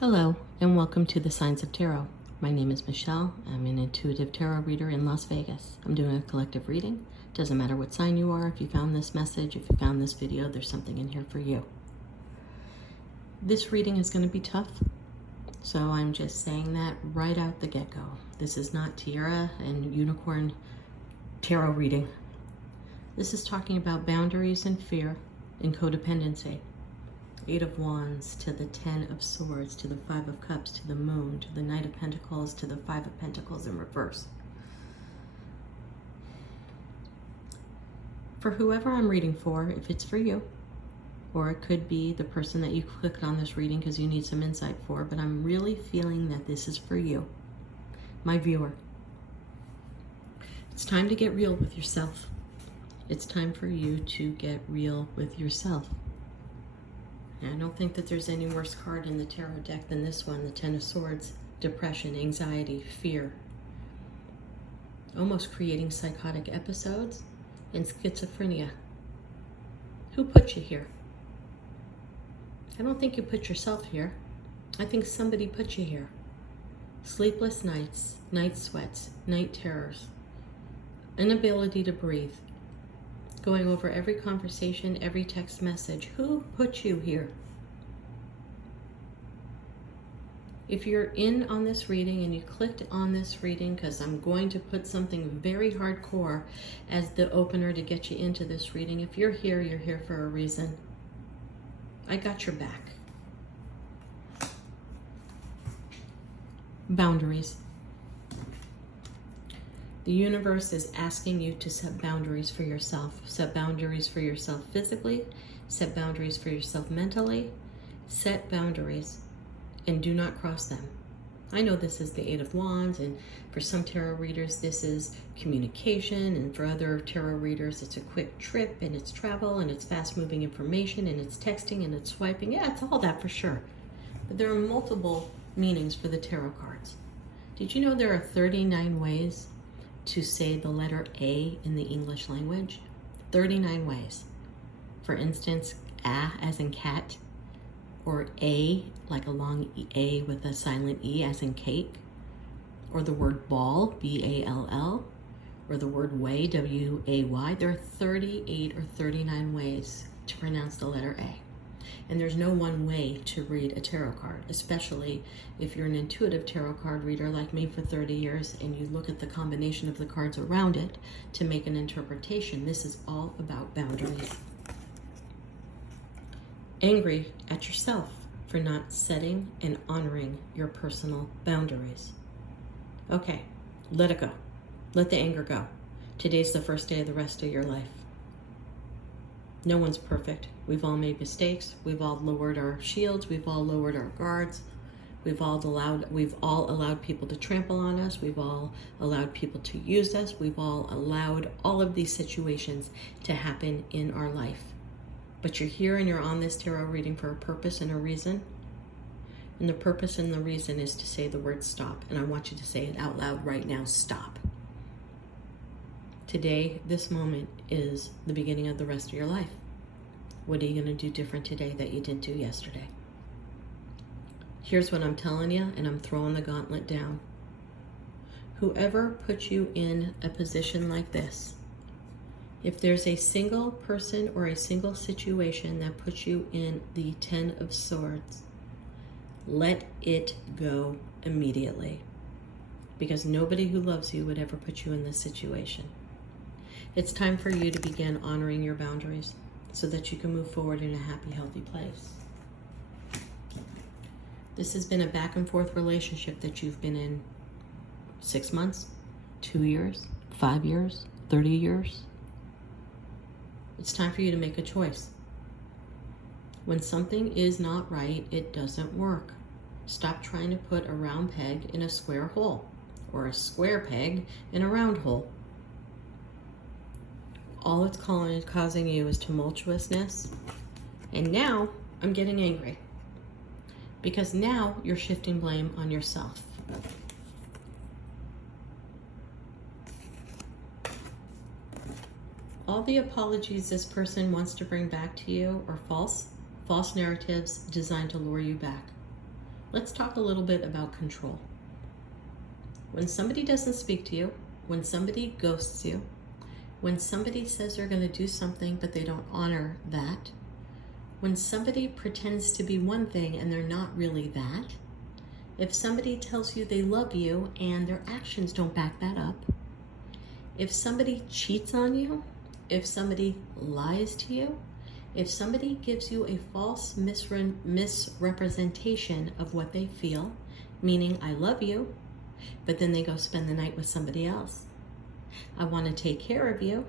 Hello, and welcome to the Signs of Tarot. My name is Michelle. I'm an intuitive tarot reader in Las Vegas. I'm doing a collective reading. Doesn't matter what sign you are. If you found this message, if you found this video, there's something in here for you. This reading is going to be tough, so I'm just saying that right out the get-go. This is not Tiara and Unicorn tarot reading. This is talking about boundaries and fear and codependency. 8 of Wands to the 10 of Swords to the 5 of Cups to the Moon to the Knight of Pentacles to the 5 of Pentacles in reverse. For whoever I'm reading for, if it's for you, or it could be the person that you clicked on this reading because you need some insight for, but I'm really feeling that this is for you, my viewer. It's time to get real with yourself. It's time for you to get real with yourself. I don't think that there's any worse card in the tarot deck than this one, the 10 of Swords. Depression, anxiety, fear. Almost creating psychotic episodes and schizophrenia. Who put you here? I don't think you put yourself here. I think somebody put you here. Sleepless nights, night sweats, night terrors. Inability to breathe. Going over every conversation, every text message. Who put you here? If you're in on this reading and you clicked on this reading, because I'm going to put something very hardcore as the opener to get you into this reading. If you're here for a reason. I got your back. Boundaries. The universe is asking you to set boundaries for yourself. Set boundaries for yourself physically. Set boundaries for yourself mentally. Set boundaries and do not cross them. I know this is the 8 of Wands, and for some tarot readers, this is communication, and for other tarot readers, it's a quick trip, and it's travel, and it's fast-moving information, and it's texting, and it's swiping. Yeah, it's all that for sure. But there are multiple meanings for the tarot cards. Did you know there are 39 ways to say the letter A in the English language? 39 ways. For instance, A as in cat, or A like a long A with a silent E as in cake, or the word ball, B-A-L-L, or the word way, W-A-Y. There are 38 or 39 ways to pronounce the letter A. And there's no one way to read a tarot card, especially if you're an intuitive tarot card reader like me for 30 years and you look at the combination of the cards around it to make an interpretation. This is all about boundaries. Angry at yourself for not setting and honoring your personal boundaries. Okay, let it go. Let the anger go. Today's the first day of the rest of your life. No one's perfect. We've all made mistakes. We've all lowered our shields. We've all lowered our guards. We've all allowed people to trample on us. We've all allowed people to use us. We've all allowed all of these situations to happen in our life. But you're here and you're on this tarot reading for a purpose and a reason. And the purpose and the reason is to say the word stop. And I want you to say it out loud right now, stop. Today, this moment is the beginning of the rest of your life. What are you going to do different today that you didn't do yesterday? Here's what I'm telling you, and I'm throwing the gauntlet down. Whoever put you in a position like this, if there's a single person or a single situation that puts you in the 10 of Swords, let it go immediately. Because nobody who loves you would ever put you in this situation. It's time for you to begin honoring your boundaries so that you can move forward in a happy, healthy place. This has been a back and forth relationship that you've been in 6 months, 2 years, 5 years, 30 years. It's time for you to make a choice. When something is not right, it doesn't work. Stop trying to put a round peg in a square hole, or a square peg in a round hole. All it's causing you is tumultuousness. And now I'm getting angry. Because now you're shifting blame on yourself. All the apologies this person wants to bring back to you are false narratives designed to lure you back. Let's talk a little bit about control. When somebody doesn't speak to you, when somebody ghosts you, when somebody says they're going to do something but they don't honor that, when somebody pretends to be one thing and they're not really that, if somebody tells you they love you and their actions don't back that up, if somebody cheats on you, if somebody lies to you, if somebody gives you a false misrepresentation of what they feel, meaning I love you, but then they go spend the night with somebody else. I want to take care of you,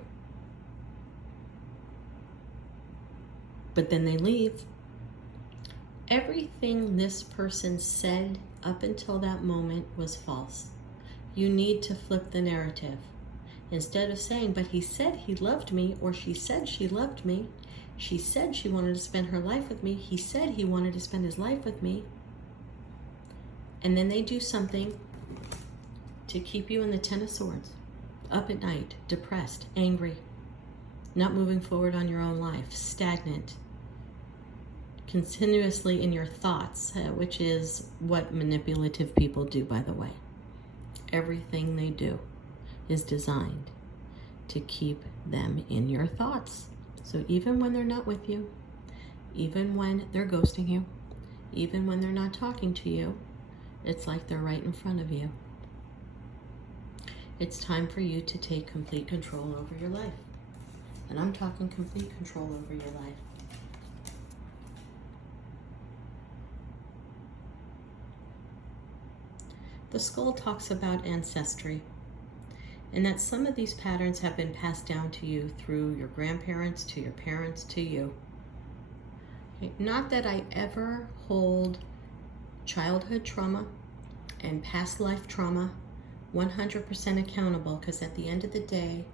but then they leave. Everything this person said up until that moment was false. You need to flip the narrative. Instead of saying, but he said he loved me, or she said she loved me, she said she wanted to spend her life with me, he said he wanted to spend his life with me, and then they do something to keep you in the Ten of Swords, up at night, depressed, angry, not moving forward on your own life, stagnant, continuously in your thoughts, which is what manipulative people do, by the way. Everything they do is designed to keep them in your thoughts. So even when they're not with you, even when they're ghosting you, even when they're not talking to you, it's like they're right in front of you. It's time for you to take complete control over your life. And I'm talking complete control over your life. The skull talks about ancestry, and that some of these patterns have been passed down to you through your grandparents, to your parents, to you. Okay. Not that I ever hold childhood trauma and past life trauma 100% accountable, because at the end of the day,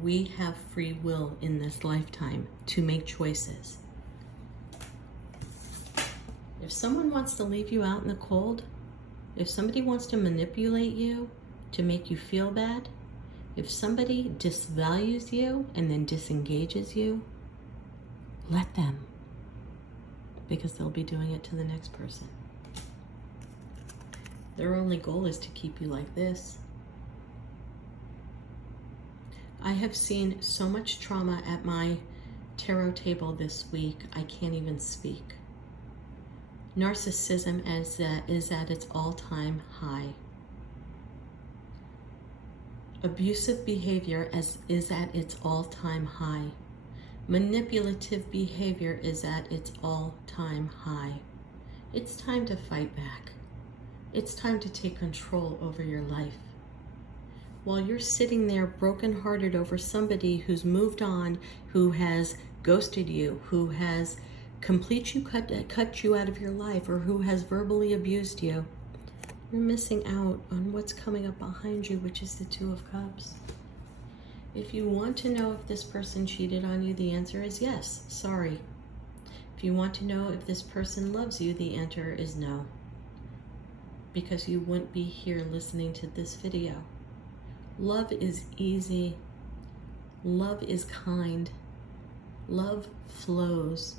we have free will in this lifetime to make choices. If someone wants to leave you out in the cold, if somebody wants to manipulate you to make you feel bad, if somebody disvalues you and then disengages you, let them, because they'll be doing it to the next person. Their only goal is to keep you like this. I have seen so much trauma at my tarot table this week, I can't even speak. Narcissism is at its all-time high. Abusive behavior is at its all-time high. Manipulative behavior is at its all-time high. It's time to fight back. It's time to take control over your life. While you're sitting there brokenhearted over somebody who's moved on, who has ghosted you, who has cut you out of your life, or who has verbally abused you, you're missing out on what's coming up behind you, which is the Two of Cups. If you want to know if this person cheated on you, the answer is yes, sorry. If you want to know if this person loves you, the answer is no, because you wouldn't be here listening to this video. Love is easy. Love is kind. Love flows.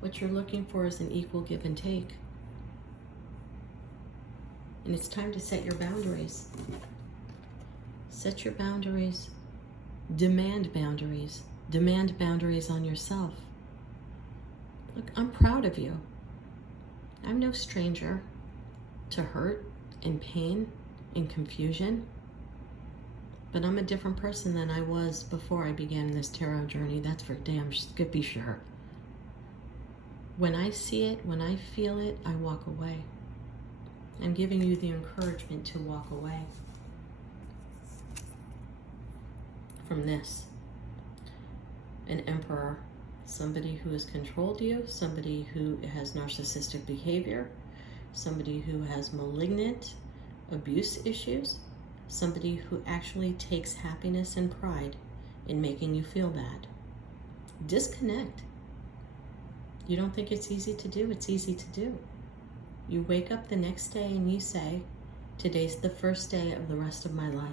What you're looking for is an equal give and take. And it's time to set your boundaries. Set your boundaries. Demand boundaries. Demand boundaries on yourself. Look, I'm proud of you. I'm no stranger to hurt and pain and confusion, but I'm a different person than I was before I began this tarot journey. That's for damn skippy sure. When I see it, when I feel it, I walk away. I'm giving you the encouragement to walk away from this. An emperor, somebody who has controlled you, somebody who has narcissistic behavior, somebody who has malignant abuse issues, somebody who actually takes happiness and pride in making you feel bad. Disconnect. You don't think it's easy to do? It's easy to do. You wake up the next day and you say, today's the first day of the rest of my life.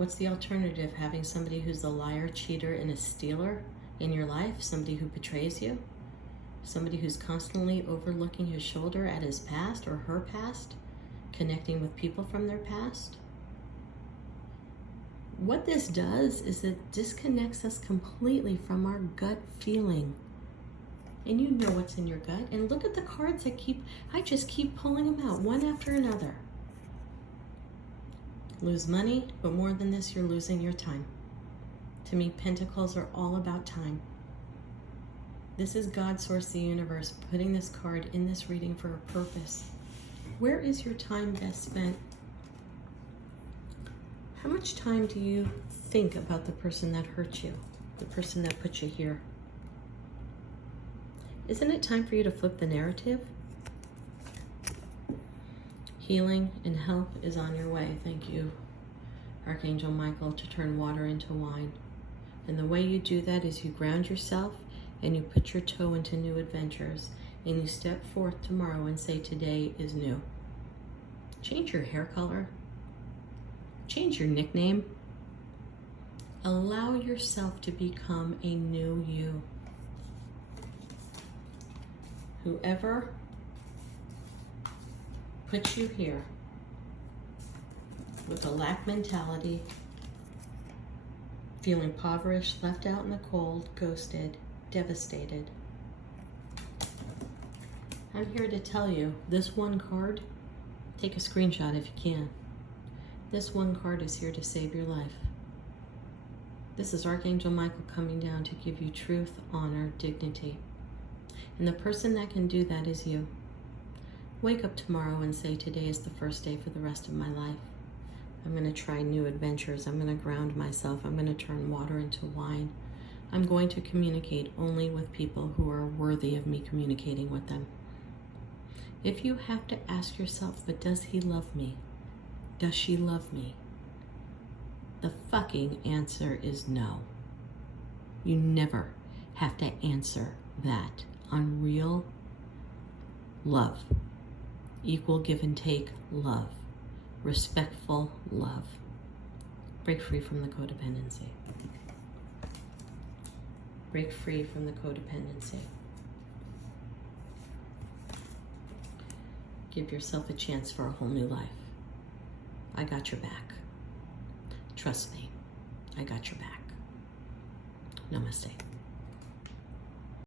What's the alternative? Having somebody who's a liar, cheater, and a stealer in your life? Somebody who betrays you? Somebody who's constantly overlooking his shoulder at his past or her past? Connecting with people from their past? What this does is it disconnects us completely from our gut feeling. And you know what's in your gut. And look at the cards I just keep pulling them out one after another. Lose money, but more than this, you're losing your time. To me, Pentacles are all about time. This is God, Source, the universe, putting this card in this reading for a purpose. Where is your time best spent? How much time do you think about the person that hurt you, the person that put you here? Isn't it time for you to flip the narrative? Healing and help is on your way. Thank you, Archangel Michael, to turn water into wine. And the way you do that is you ground yourself and you put your toe into new adventures and you step forth tomorrow and say, today is new. Change your hair color. Change your nickname. Allow yourself to become a new you. Whoever put you here with a lack mentality, feeling impoverished, left out in the cold, ghosted, devastated, I'm here to tell you, this one card, take a screenshot if you can. This one card is here to save your life. This is Archangel Michael coming down to give you truth, honor, dignity. And the person that can do that is you. Wake up tomorrow and say, today is the first day for the rest of my life. I'm going to try new adventures. I'm going to ground myself. I'm going to turn water into wine. I'm going to communicate only with people who are worthy of me communicating with them. If you have to ask yourself, but does he love me? Does she love me? The fucking answer is no. You never have to answer that. On real love, equal give and take love, respectful love. Break free from the codependency. Break free from the codependency. Give yourself a chance for a whole new life. I got your back. Trust me, I got your back. Namaste.